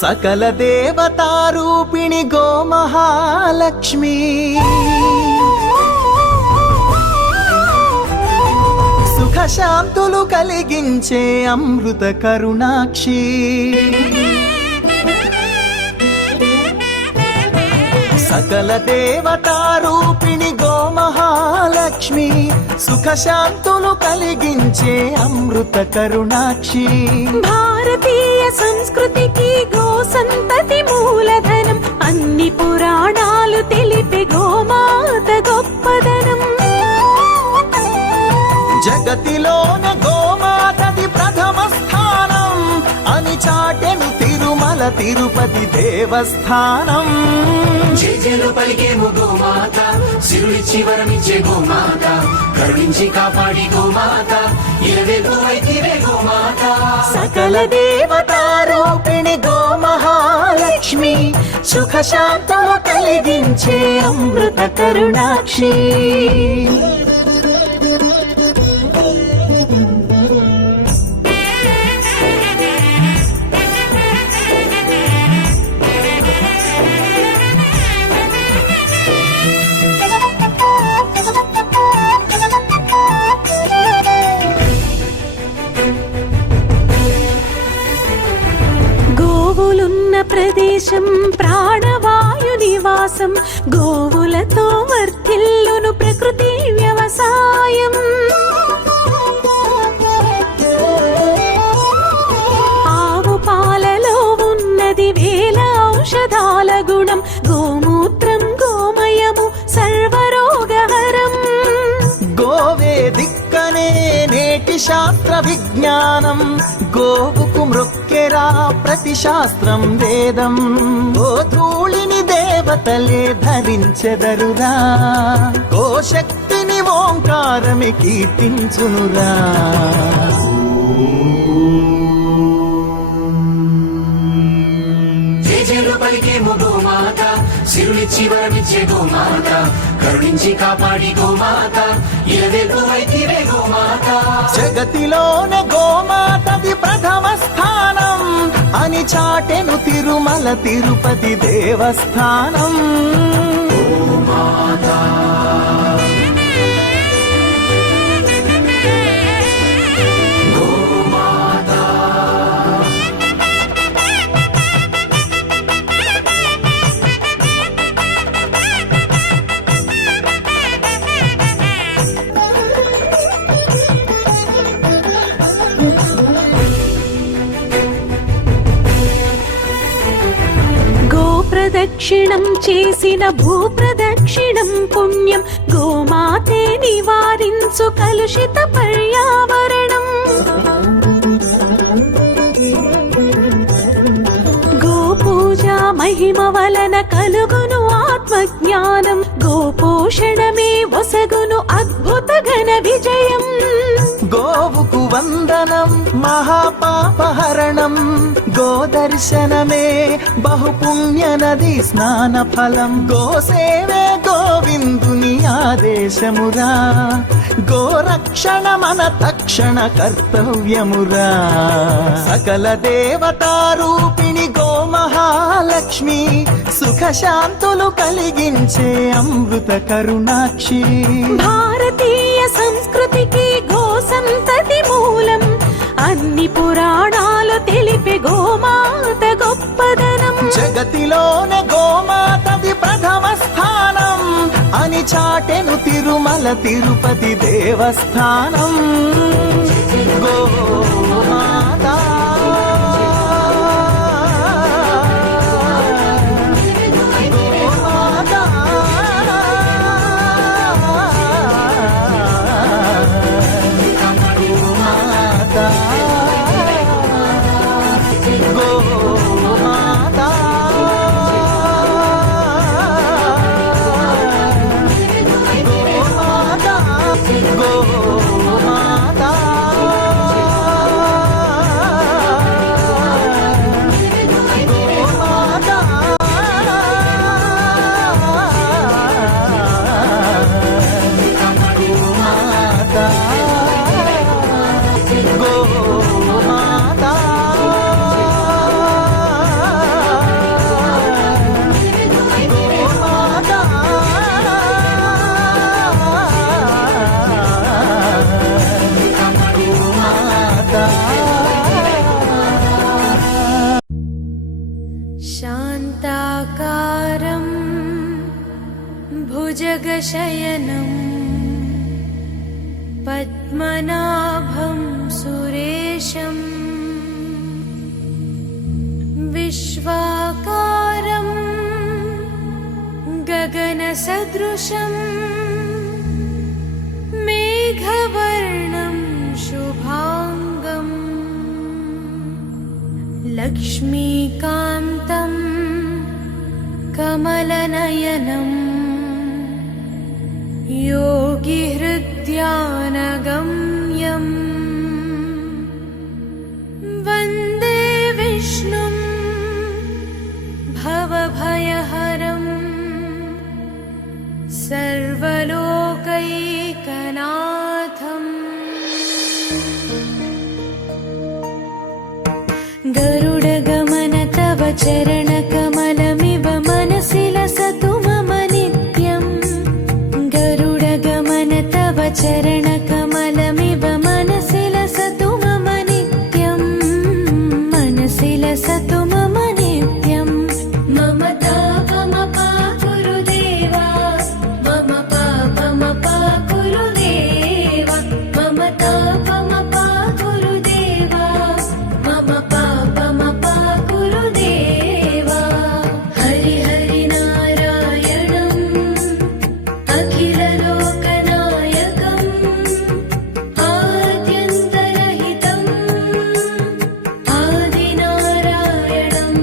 సకల దేవతారూపిణి గోమహాలక్ష్మి సుఖశాంతులు కలిగించే అమృత కరుణాక్షి సకల దేవతారూపిణి గోమహాలక్ష్మి సుఖశాంతులు కలిగించే అమృత కరుణాక్షి భారతీయ సంస్కృతికి గో సంతతి మూలధనం అన్ని పురాణాలు తెలిపే గోమాత గొప్పదనం జగతిలోన గోమాతది ప్రథమ స్థానం అని చాటెను తిరుమల తిరుపతి దేవస్థానం జేజేలు పలికేము గోమాత సిరులిచ్చి వరమిచ్చే గోమాత కరుణించి కాపాడి గోమాత ఇలవేపు వైతివే గోమాత సకల దేవతారూపిణి గోమహాలక్ష్మి సుఖశాంతము కలిగించే అమృత కరుణాక్షి గోవులున్న ప్రదేశం ప్రాణవాయు నివాసం గోవులతో వర్ధిల్లును ప్రకృతి వ్యవసాయం ఆవు పాలలో ఉన్నది వేల ఔషధాల గుణం గోమూత్రం గోమయము సర్వరోగహరం గోవే దిక్కనే నేటి శాస్త్ర విజ్ఞానం గోవుకు మృక్కెరా ప్రతి శాస్త్రం వేదం గోధూళిని దేవతలే ధరించెదరురా గోశక్తిని ఓంకారమి కీర్తించునురా జేజేలు పలికేము గోమాత సిరులిచ్చి వరమిచ్చే గోమాత కరుణించి కాపాడి గోమాత ఇలవేపు వైతివే గోమాత జగతిలోన గోమాతది ప్రథమ స్థానం అని చాటెను తిరుమల తిరుపతి దేవస్థానం గోమాత ప్రదక్షిణం చేసిన భూప్రదక్షిణం పుణ్యం గోమాతే నివారించు కలుషిత పర్యావరణం గోపూజ మహిమ వలన కలుగును ఆత్మజ్ఞానం గోపోషణమే వసగును అద్భుత ఘన విజయం గోవుకు వందనం మహాపాపహరణం గోదర్శనమే బహుపుణ్య నది స్నాన ఫలం గోసేవే గోవిందుని ఆదేశమురా గోరక్షణ మన తక్షణ కర్తవ్యమురా సకల దేవతారూపిణి గోమహాలక్ష్మి సుఖశాంతులు కలిగించే అమృత కరుణాక్షి భారతీయ సంస్కృతికి గో సంతతి మూలం అన్ని పురాణాలు తెలిపే గోమాత గొప్పదనం జగతిలోన గోమాతది ప్రథమ స్థానం అని చాటెను తిరుమల తిరుపతి దేవస్థానం గోమాత గో भुजगशयनम् पद्मनाभं सुरेशम् विश्वाकारं गगनसदृशम् मेघवर्णं शुभाङ्गम् लक्ष्मीकान्तं कमलनयनम् योगिहृद्यानगम्यम् वन्दे विष्णुं भवभयहरम् सर्वलोकैकनाथम् गरुडगमन तव चरणकमलमिव मनसि लसतु मम नित्यम् गरुडगमन तव चरणकमलमिव मनसि लसतु मम नित्यम् मनसि लसतु मम नित्यम् मम तापमपा गुरुदेवा मम पापमपा गुरुदेवा मम तापमपा गुरुदेवा मम पापमपा गुरुदेवा हरि हरि नारायणम् अखिललोकनायकम् आद्यन्तरहितम् आदिनारायणम्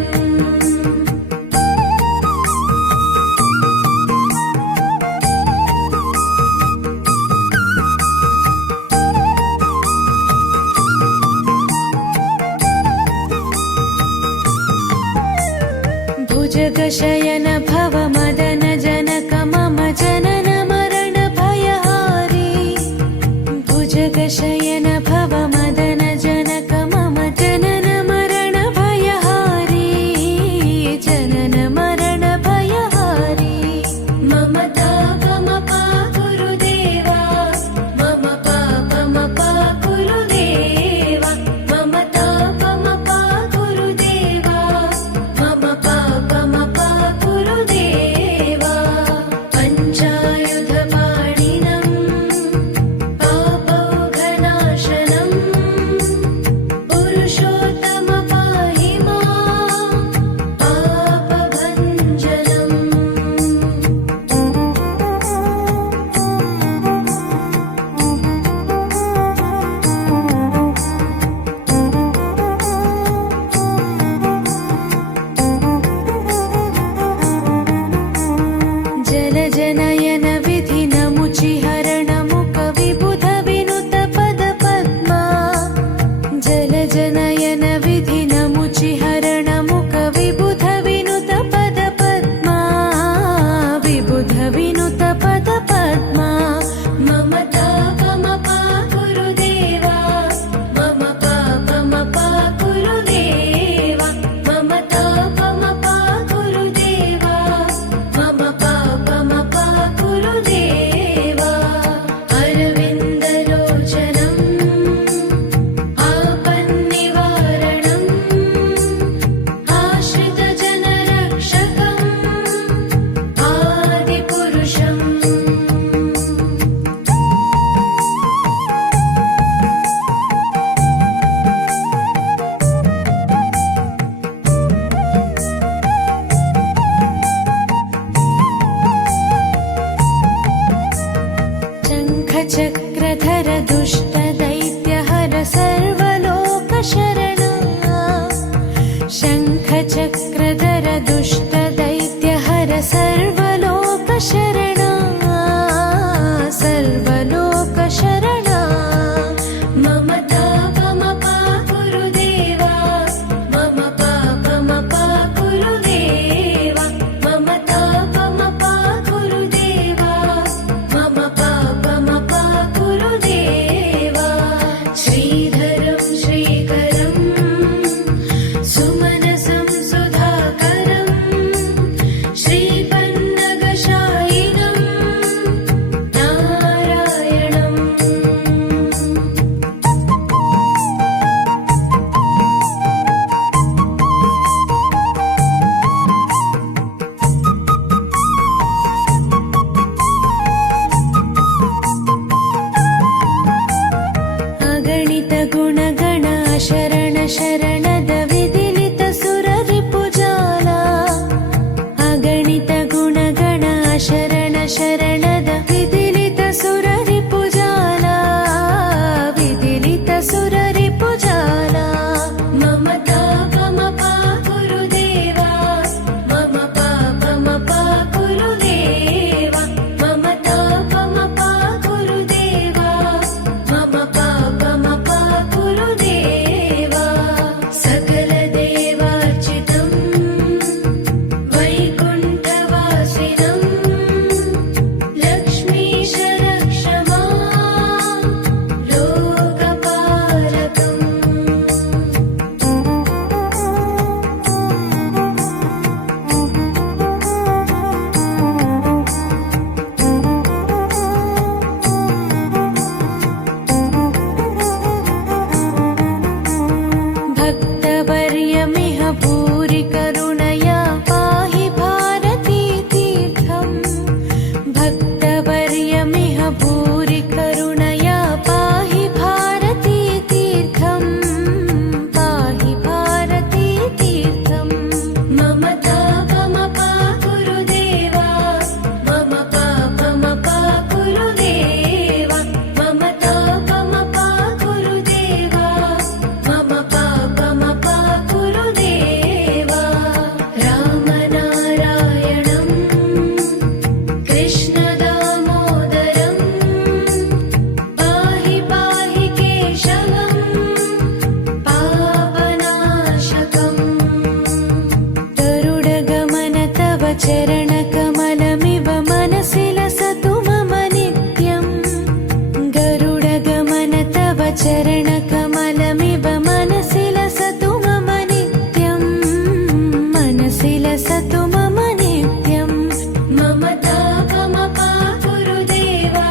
भुजगशयन भव मदन जनक मम जनन मरण भयहारी भुजगशयन भव मदन जनक मम जनन मरण भयहारी जनन मरण भयहारी मम तापमपा गुरुदेवा मम पापमपा गुरुदेवा मम तापमपा गुरुदेवा मम पापमपा गुरुदेवा ಶರಣ ಶರಣದ ವಿದಿಲಿತ ಸುರರಿಪುಜಾಲ ಅಗಣಿತ ಗುಣಗಣ ಶರಣ ಶರಣದ ವಿದಿಲಿತ ಸುರರಿಪುಜಾಲ ವಿದಿಲಿತ ಸುರರಿಪುಜಾಲ ಮಮತಾ ಪಮಪ ಗುರುದೇವ ಮಮ ಪಾಪಮಪ ಗುರುದೇವ ಮಮತಾ ಪಮಪ ಗುರುದೇವ ಮಮ ಪಾಪಮಪ ಗುರುದೇವ ಸಕಲ ದೇವಾರ್ಚಿತಂ ವೈಕುಂಠವಾಸಿನಂ ಲಕ್ಷ್ಮೀಶ ರಕ್ಷ ಮಾಂ ಲೋಕಪಾಲಕಂ भक्तवर्यमिह भूरि करुणया पाहि भारती तीर्थम् भक्तवर्यमिह भूरि करुणया पाहि भारती तीर्थम् पाहि भारती तीर्थम् ममता पमपा गुरुदेवा मम पापमपा गुरुदेवा ममता पमपा गुरुदेवा मम पापमपा गुरुदेवा रामनारायणं कृष्णदामोदरं पाहि पाहि केशवं पापनाशकम् गरुडगमन तव चरणकमलमिव मनसि लसतु मम नित्यम् गरुडगमन तव चरणकमलमिव मनसि लसतु मम नित्यम् मनसि लसतु मम नित्यम् ममता पमपा गुरुदेवा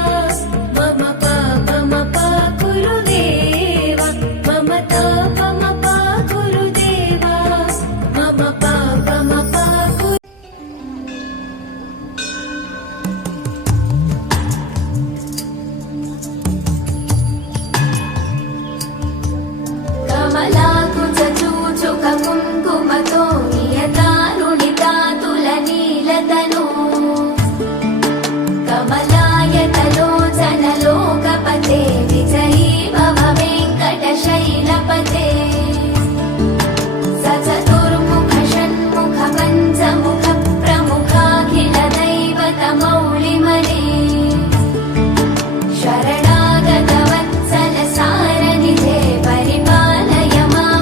मम पापमपा गुरुदेवा ममता पमपा गुरुदेवा मम पापमपा कमलाकुचूचुक कुङ्कुमतो नियतारुणिता तुलनीलतनु कमलायतलोचनलोकपते विजयी भव वेङ्कटशैलपते स चतुर्मुख षण्मुख पञ्चमुख प्रमुखाखिल दैवतमौलिमने शरणागत वत्सल सारनिधे परिपालय मां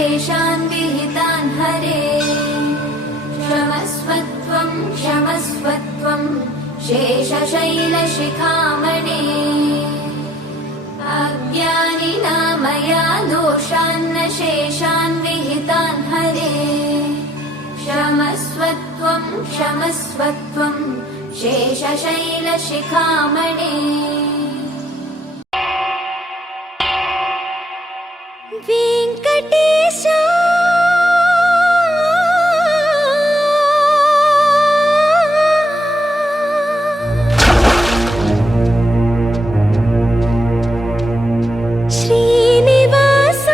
शेषान् विहितान् हरे क्षमस्वत्वं क्षमस्वत्वं शेषशैलशिखामणे अज्ञानिना मया दोषान्न शेषान् विहितान् हरे क्षमस्वत्वं क्षमस्वत्वं शेषशैलशिखामणे वेङ्कटेश श्रीनिवास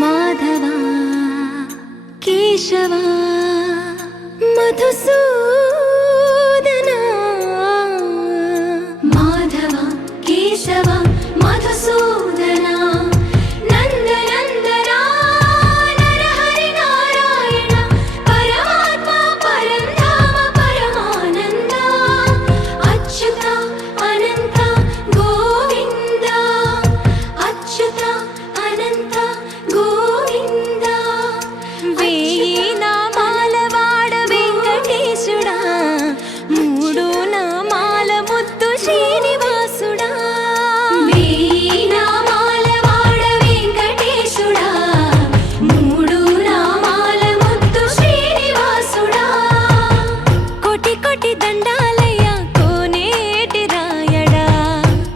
माधवा केशवा मधुसूदना माधवा केशवा मधुसूदना नन्दनन्दना नरहरि नारायण परमात्मा परन्धाम परमानन्द अच्युत अनन्त गोविन्द अच्युत अनन्त गोविन्द वेयि नामाల వాడ వెంకటేశుడా మూడు నామాల ముద్దు శ్రీనివాసుడా వేయి నామాల వాడ వెంకటేశుడా మూడు నామాల ముద్దు శ్రీనివాసుడా కోటి కోటి దండాలయ్య కోనేటి రాయడా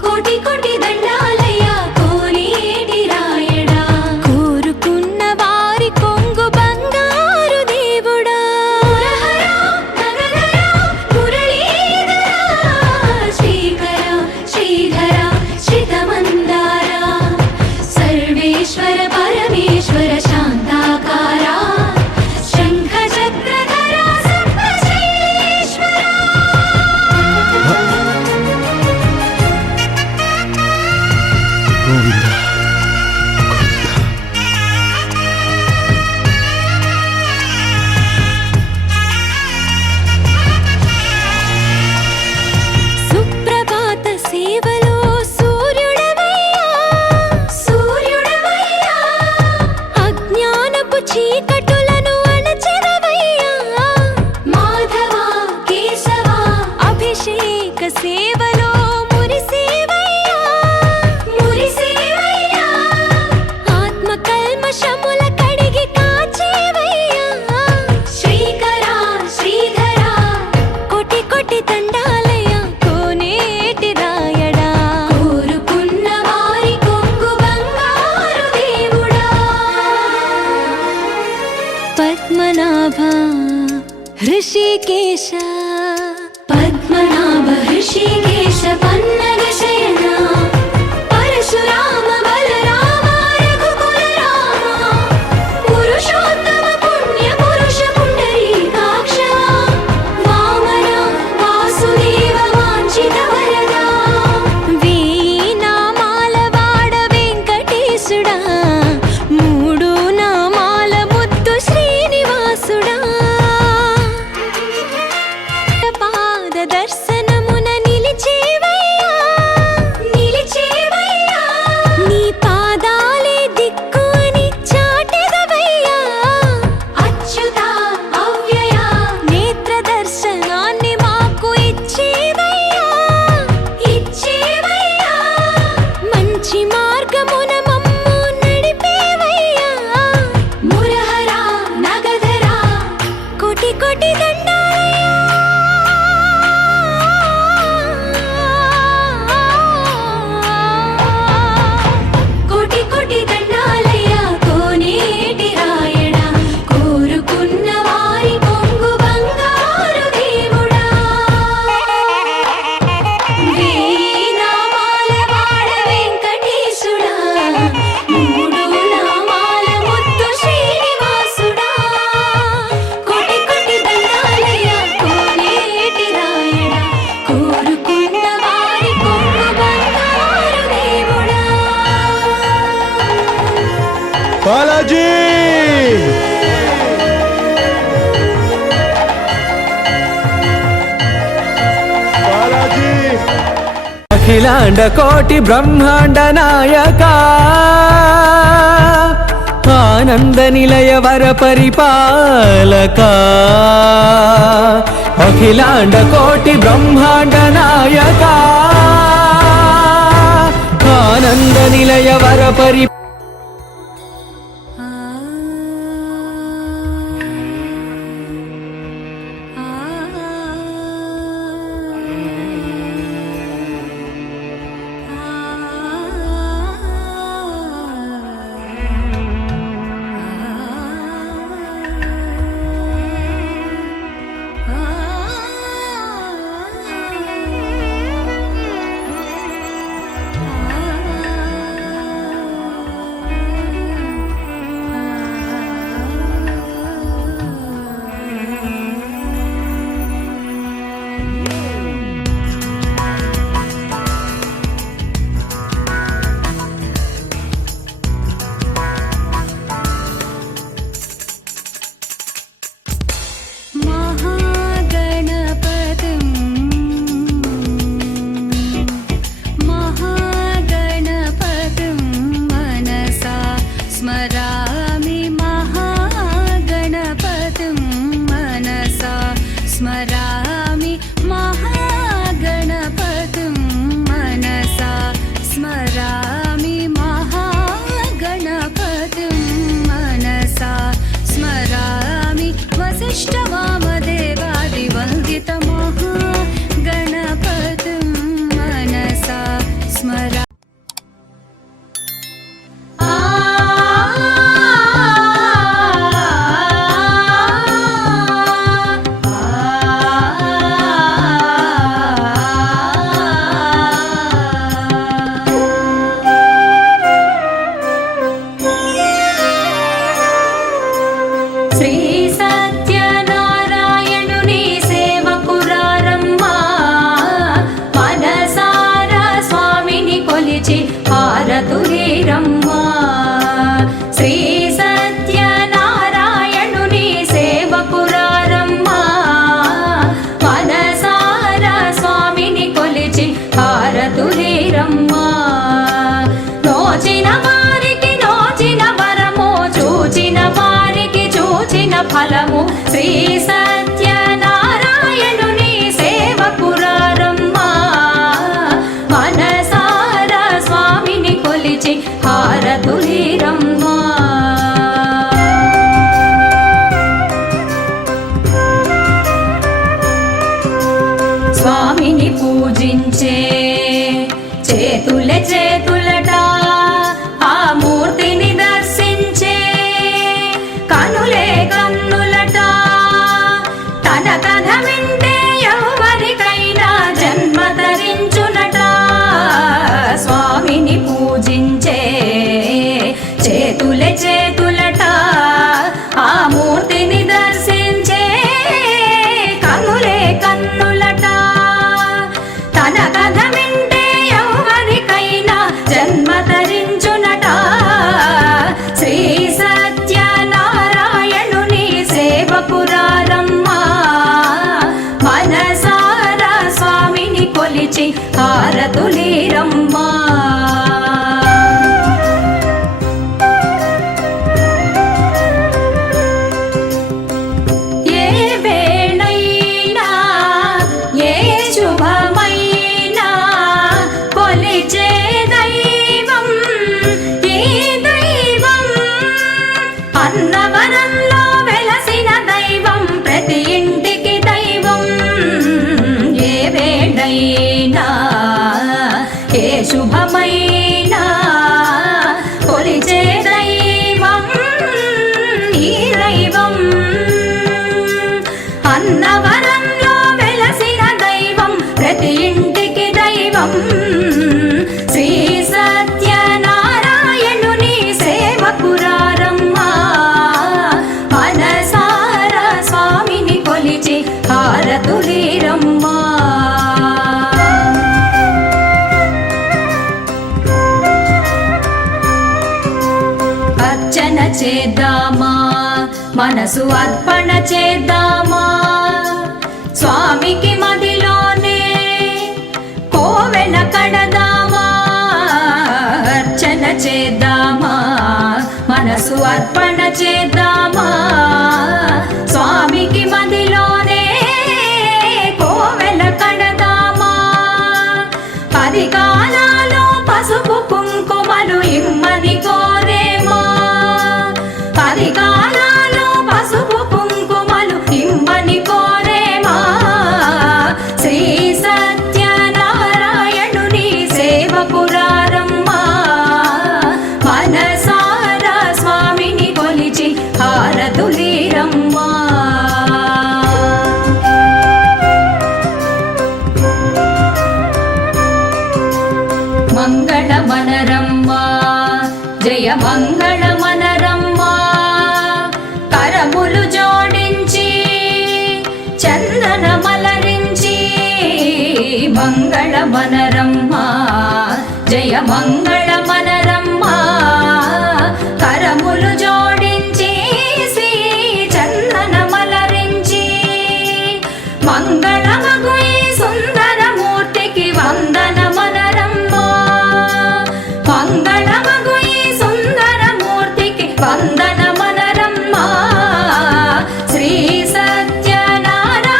కోటి కోటి దండాలయ్య కోనేటి రాయడా కోరుకున్న వారి కొంగు బంగారు దేవుడా మురహరా నగధరా మురళీధరా శ్రీకర శ్రీధర శ్రితమందార సర్వేశ్వర పరమేశ్వర శాంతాకార శంఖ చక్రధర సర్వశైలేశ్వర గోవింద సుప్రభాత సేవలో సూర్యుడవయ్యా సూర్యుడవయ్యా అజ్ఞానపు చీకటులను అణచెదవయ్యా మాధవా కేశవా అభిషేక సేవలో మురిసేవయ్యా మురిసేవయ్యా ఆత్మ కల్మషముల కడిగి కాచేవయ్యా శ్రీకర శ్రీధర కోటి కోటి దండాలయ కోనేటి రాయడా కోరుకున్న వారి కొంగు బంగారు దేవుడా పద్మనాభ హృషికేశ పద్మనాభ హృషికేశ పన్నగ శయన పరశురామ బలరామ రఘుకుల రామ పురుషోత్తమ పుణ్య పురుష పుండరీకాక్ష వామన వాసుదేవ వాంఛిత వరద వేయి నామాల వాడ వెంకటేశుడా మూడు నామాల ముద్దు శ్రీనివాసుడా పాద దర్శనమున నిలిచేవయ్యా నిలిచేవయ్యా నీ పాదాలే దిక్కు అని చాటెదవయ్యా అచ్యుత అవ్యయ నేత్ర దర్శనాన్ని మాకు ఇచ్చేవయ్యా ఇచ్చేవయ్యా మంచి మార్గమున మమ్ము నడిపేవయ్యా మురహరా నగధరా కోటి కోటి దండాలయ్యా అఖిలాండ కోటి బ్రహ్మాండ నాయక ఆనంద నిలయ వర పరిపాలక అఖిలాండ కోటి బ్రహ్మాండ నాయక ఆనంద నిలయ వర పరి ఫలము శ్రీ సత్యనారాయణుని సేవకురారమ్మా మనసారా స్వామిని కొలిచి హారతులీరమ్మా స్వామిని పూజించే చేతులే చేతులట ఆ మూర్తిని దర్శించే కనులే కన్నులట తన కథ వింటే ఎవరికైనా జన్మ ధరించునట స్వామిని పూజించే చేతులే చేతులట ఆ మూర్తిని దర్శించే కనులే కన్నులట తన కథ వింటే ఎవరికైనా జన్మ ధరించునట శ్రీ సత్యనారాయణుని సేవకురారమ్మా మనసారా స్వామిని కొలిచి హారతులీరమ్మా ఏ వేళైనా ఏ శుభమైనా కొలిచే దైవం ఈ దైవం అన్నవరంలో వెలసిన దైవం ప్రతి ఇంటికి దైవం ఏ వేళైనా ఏ శుభమైనా కొలిచే దైవం ఈ దైవం అన్నవరంలో వెలసిన దైవం ప్రతి ఇంటికి దైవం శ్రీ సత్యనారాయణుని సేవకురారమ్మా మనసారా స్వామిని కొలిచి హారతులీరమ్మా అర్చన చేద్దామా మనసు అర్పణ చేద్దామా స్వామికి మదిలోనే కోవెల కడ మనసు అర్పణ చేద్దామా స్వామికి మదిలోనే కోవెల కడదామా 10 కాలాలు పసుపు కుంకుమలు ఇమ్మని కోరేమా 10 కాలాలు పసుపు కుంకుమలు ఇమ్మని కోరేమా శ్రీ సత్యనారాయణుని సేవకురారమ్మా మనసారా స్వామిని కొలిచి హారతులీరమ్మా మంగళమనరమ్మా జయ మంగళమనరమ్మా కరములు జోడించి చందన మలరించి మంగళమనరమ్మా జయ మంగళమనరమ్మా కరములు జోడించి శ్రీ చందన మలరించి మంగళమగు ఈ సుందర మూర్తికి వందనమనరమ్మా మంగళమగు ఈ సుందర మూర్తికి వందనమనరమ్మా శ్రీ సత్యనారాయణుని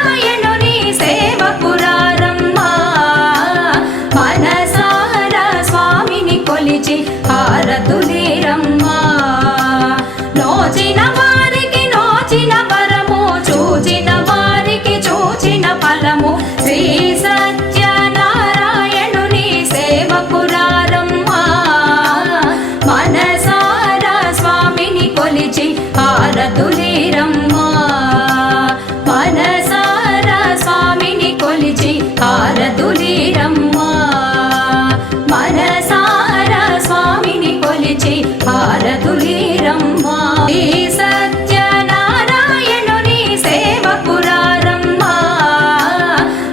సేవకురారమ్మా మనసారా స్వామిని కొలిచి హారతులీరమ్మా నోచిన వారికి నోచిన వరము చూచిన వారికి చూచిన ఫలము శ్రీ సత్యనారాయణుని సేవకురారమ్మా మనసారా స్వామిని కొలిచి హారతులీరమ్మా మనసారా స్వామిని కొలిచి హారతులీరమ్మా మనసారా స్వామిని కొలిచి హారతులీరమ్మా శ్రీ సత్యనారాయణుని సేవకురారమ్మా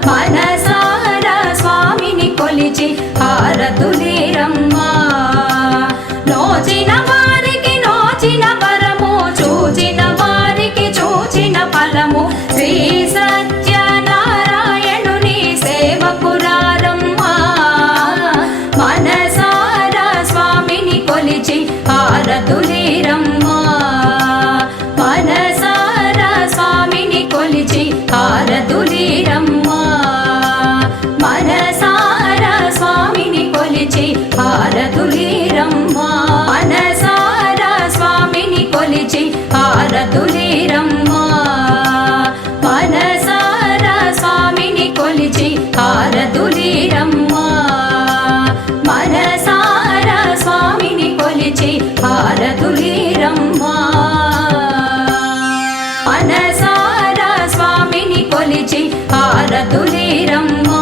మనసారా స్వామిని కొలిచి హారతులీరమ్మా నోచిన వారికి నోచిన వరము చూచిన వారికి చూచిన ఫలము శ్రీ సత్యనారాయణుని సేవకురారమ్మా మనసారా స్వామిని కొలిచి హారతులీరమ్మా మనసారా స్వామిని కొలిచి హారతులీరమ్మా మనసారా స్వామిని కొలిచి హారతులీరమ్మా మనసారా స్వామిని కొలిచి హారతులీరమ్మా మనసారా స్వామిని కొలిచి హారతులీరమ్మా మనసారా స్వామిని కొలిచి హారతులీరమ్మా మనసారా స్వామిని కొలిచి హారతులీరమ్మా